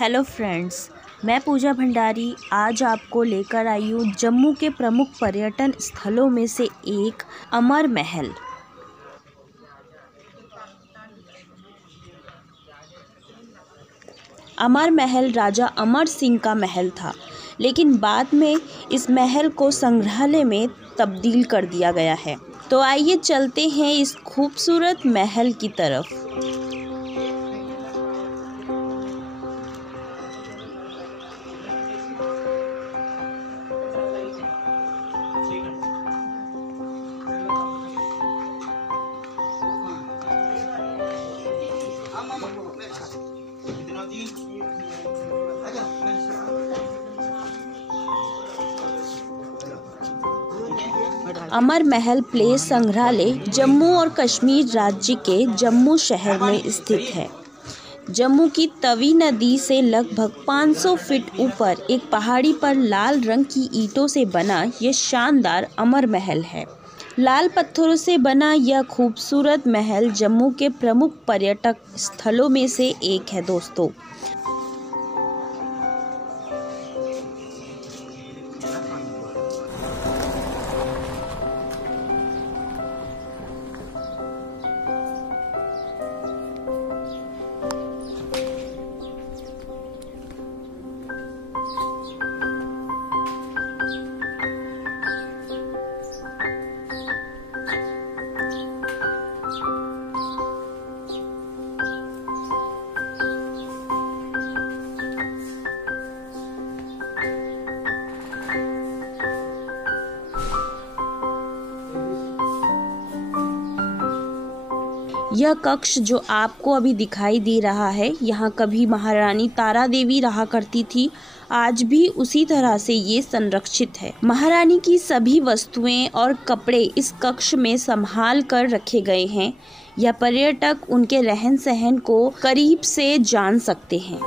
Hello friends, मैं पूजा भंडारी आज आपको लेकर आई हूँ जम्मू के प्रमुख पर्यटन स्थलों में से एक अमर महल। अमर महल राजा अमर सिंह का महल था, लेकिन बाद में इस महल को संग्रहालय में तब्दील कर दिया गया है। तो आइए चलते हैं इस खूबसूरत महल की तरफ। अमर महल प्लेस संग्रहालय जम्मू और कश्मीर राज्य के जम्मू शहर में स्थित है। जम्मू की तवी नदी से लगभग 500 फीट ऊपर एक पहाड़ी पर लाल रंग की ईंटों से बना यह शानदार अमर महल है। लाल पत्थरों से बना यह खूबसूरत महल जम्मू के प्रमुख पर्यटक स्थलों में से एक है दोस्तों। यह कक्ष जो आपको अभी दिखाई दे रहा है, यहाँ कभी महारानी तारा देवी रहा करती थी। आज भी उसी तरह से ये संरक्षित है। महारानी की सभी वस्तुएं और कपड़े इस कक्ष में संभाल कर रखे गए हैं। यह पर्यटक उनके रहन सहन को करीब से जान सकते हैं।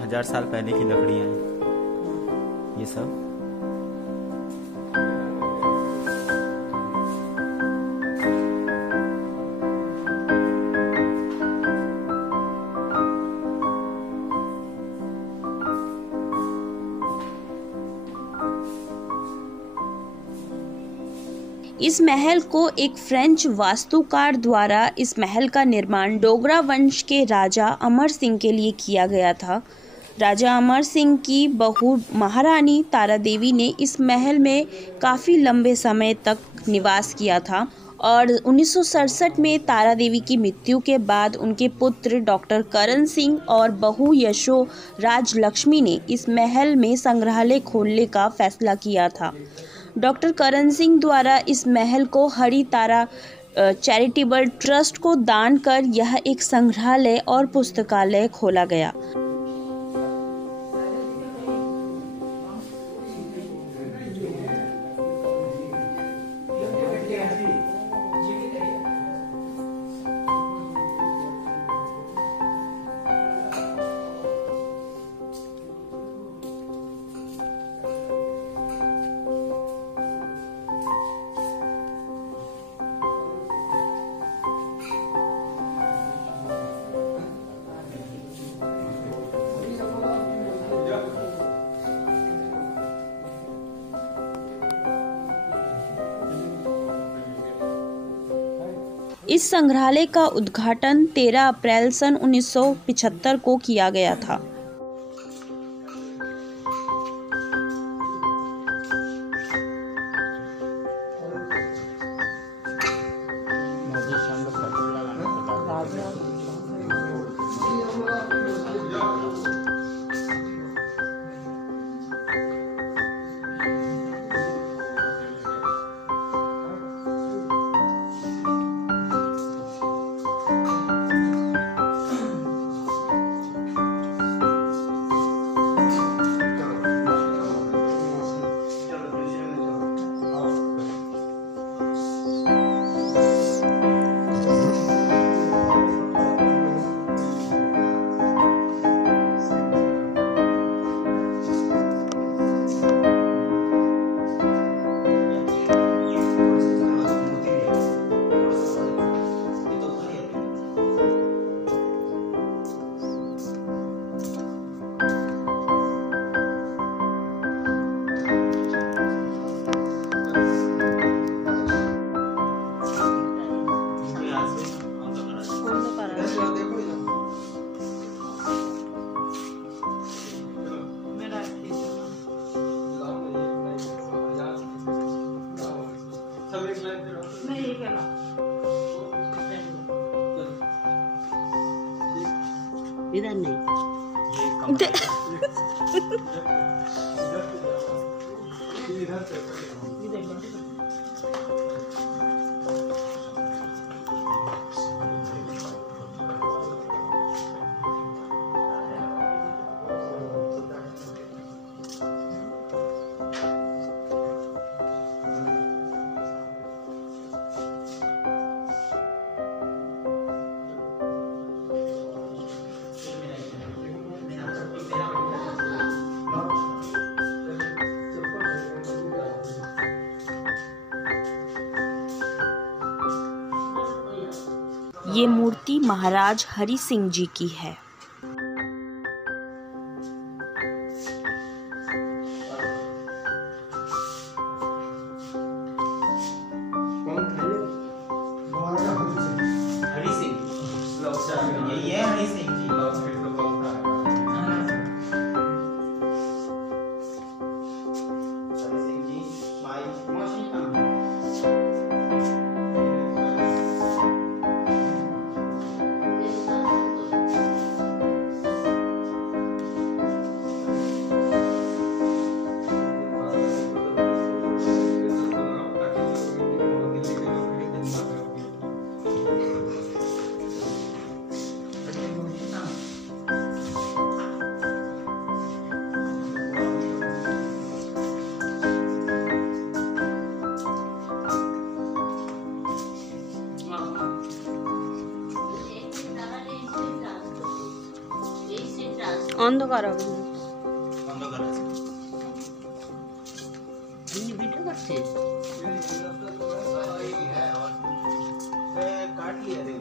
हजार साल पहले की लकड़ियां हैं ये सब। इस महल को एक फ्रेंच वास्तुकार द्वारा इस महल का निर्माण डोगरा वंश के राजा अमर सिंह के लिए किया गया था। राजा अमर सिंह की बहू महारानी तारा देवी ने इस महल में काफ़ी लंबे समय तक निवास किया था और 1967 में तारा देवी की मृत्यु के बाद उनके पुत्र डॉक्टर करण सिंह और बहू यशो राज लक्ष्मी ने इस महल में संग्रहालय खोलने का फैसला किया था। डॉक्टर करण सिंह द्वारा इस महल को हरी तारा चैरिटेबल ट्रस्ट को दान कर यह एक संग्रहालय और पुस्तकालय खोला गया। इस संग्रहालय का उद्घाटन 13 अप्रैल सन 1975 को किया गया था। इधर नहीं। ये मूर्ति महाराज हरि सिंह जी की है। हरि सिंह यही है हरि सिंह जी। हरि सिंह जी অন্ধকার হবে না। অন্ধকার আছে। আপনি ভিডিও করছেন? काट लिया रे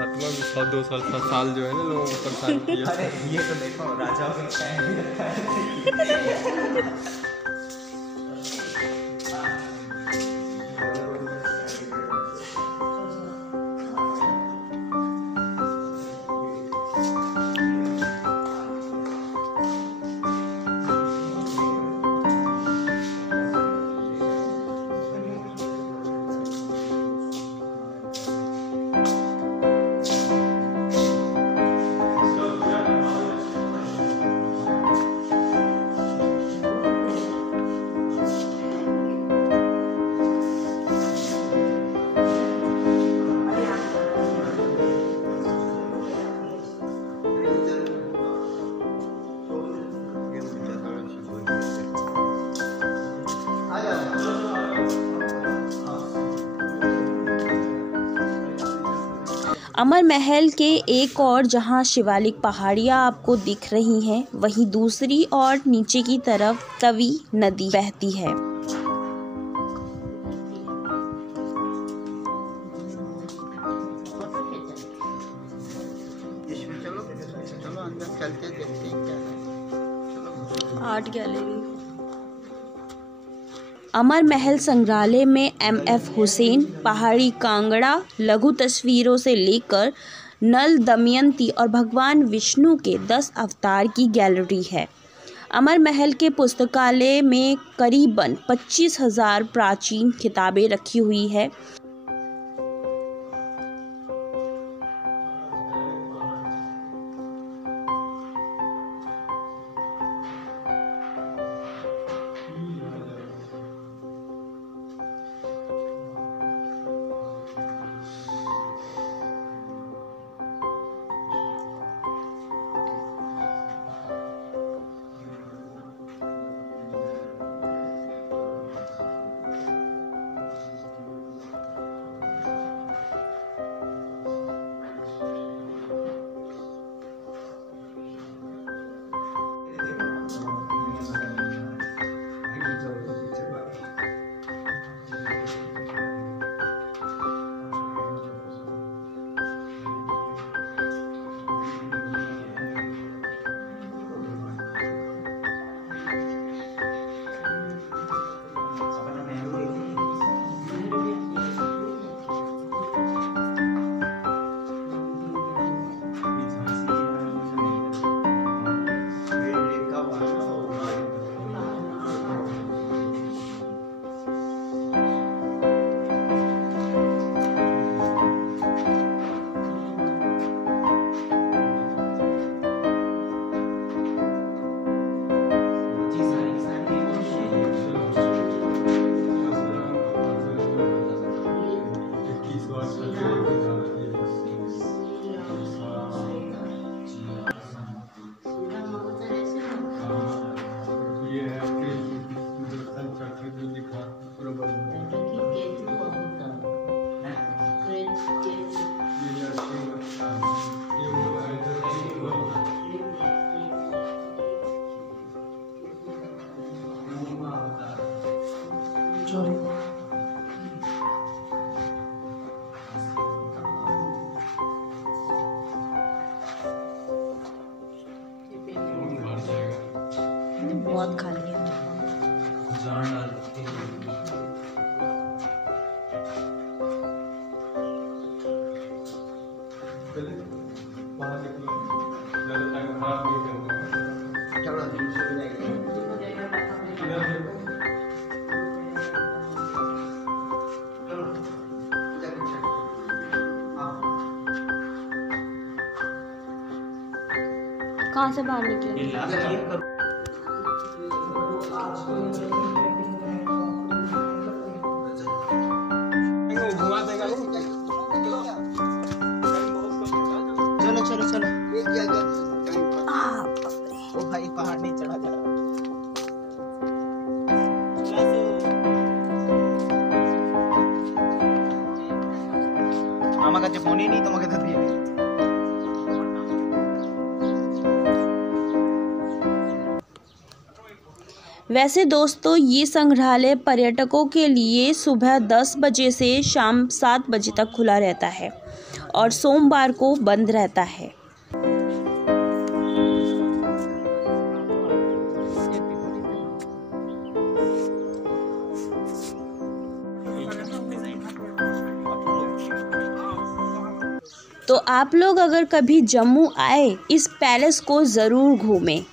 आत्मा भी 100-200 साल जो है ना लोगों को परेशान किया। अरे ये तो देखो राजाओं के टाइम भी रखा है। अमर महल के एक और जहां शिवालिक पहाड़ियां आपको दिख रही हैं, वहीं दूसरी और नीचे की तरफ तवी नदी बहती है। Art gallery. अमर महल संग्रहालय में MF हुसैन पहाड़ी कांगड़ा लघु तस्वीरों से लेकर नल, दमयंती और भगवान विष्णु के 10 अवतार की गैलरी है। अमर महल के पुस्तकालय में करीबन 25,000 प्राचीन किताबें रखी हुई है। बहुत खाली है। कहाँ से बाहर निकले? चलो चलो चलो, ओ भाई पहाड़ नहीं चढ़ा जा रहा। मामा का जब फोन ही नहीं तो मगे तो दिए। वैसे दोस्तों, ये संग्रहालय पर्यटकों के लिए सुबह 10 बजे से शाम 7 बजे तक खुला रहता है और सोमवार को बंद रहता है। तो आप लोग अगर कभी जम्मू आए, इस पैलेस को ज़रूर घूमें।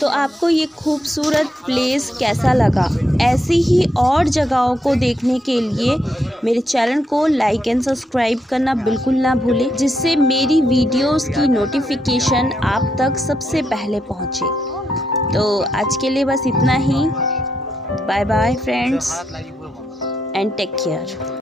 तो आपको ये खूबसूरत प्लेस कैसा लगा? ऐसी ही और जगहों को देखने के लिए मेरे चैनल को लाइक एंड सब्सक्राइब करना बिल्कुल ना भूलें, जिससे मेरी वीडियोस की नोटिफिकेशन आप तक सबसे पहले पहुंचे। तो आज के लिए बस इतना ही। Bye bye friends. And take care.